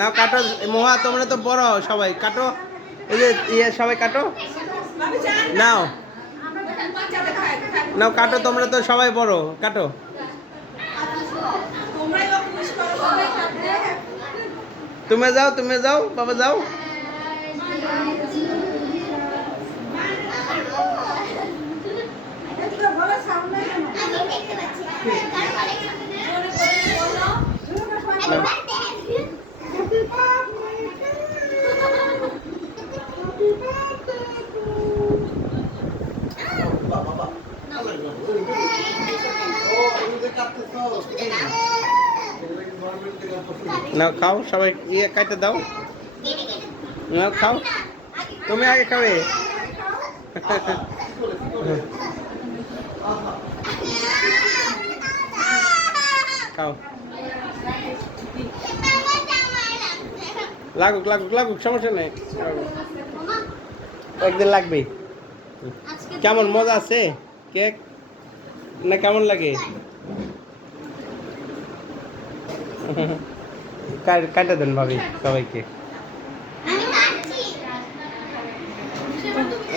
নাও কাটো মহা, তোমরা তো বড় সবাই কাটো, এই যে ইয়ে সবাই কাটো, নাও নাও কাটো, তোমরা তো সবাই বড়, কাটো। তুমি যাও বাবা যাও। নাও খাও সবাই, ইয়ে কাটে দাও, নাও খাও, তুমি আগে খাবে। খাও, লাগুক সমস্যা নেই, একদিন লাগবেই। কেমন মজা আছে কেক না, কেমন লাগে? কাটা দেন ভাবি সবাইকে।